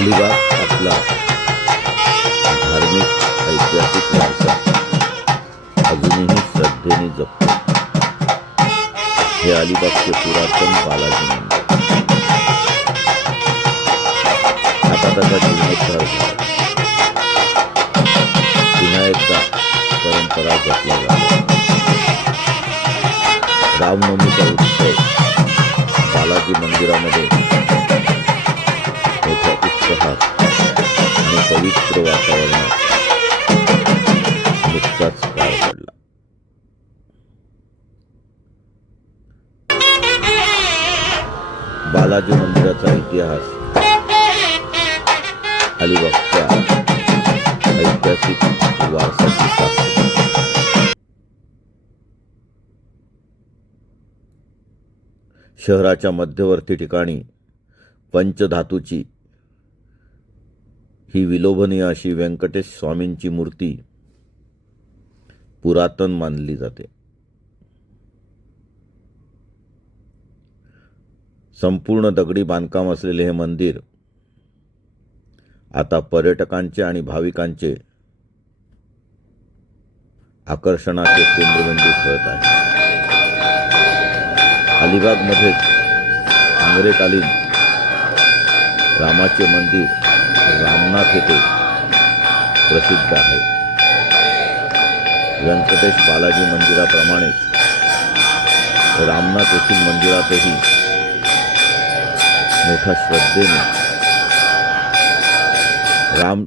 अलिबाग आपला धार्मिक ऐतिहासिक वारसा अजूनही श्रद्धेने जपतो. हे अलिबागचे पुरातन बालाजी मंदिर. आता त्याचा जीर्णोद्धार झाला. पुन्हा एकदा परंपरा जपल्या जातात. रामनवमीचा उत्सव बालाजी मंदिरामध्ये मोठ्या उत्साहात आणि पवित्र वातावरणात नुकताच पार पडला. बालाजी मंदिराचा इतिहास अलिबागच्या ऐतिहासिक वारसाची साक्ष. शहराच्या मध्यवर्ती ठिकाणी पंचधातूची ही विलोभनीय अशी व्यंकटेश स्वामींची मूर्ती पुरातन मानली जाते. संपूर्ण दगडी बांधकाम असलेले हे मंदिर आता पर्यटकांचे आणि भाविकांचे आकर्षणाचे केंद्रबिंदू ठरत आहे. अलिबागमध्ये आंग्रेकालीन रामाचे मंदिर रामनाथ येथे प्रसिद्ध आहे. व्यंकटेश बालाजी मंदिराप्रमाणे रामनाथ येथील मंदिरातही मोठ्या श्रद्धेने राम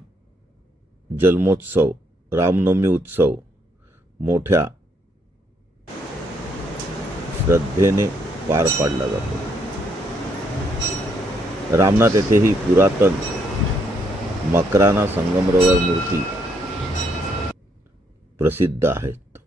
जन्मोत्सव, रामनवमी उत्सव मोठ्या श्रद्धेने पार पाडला जातो. रामनाथ येथेही पुरातन मकराना संगमरवर मूर्ती प्रसिद्ध आहेत.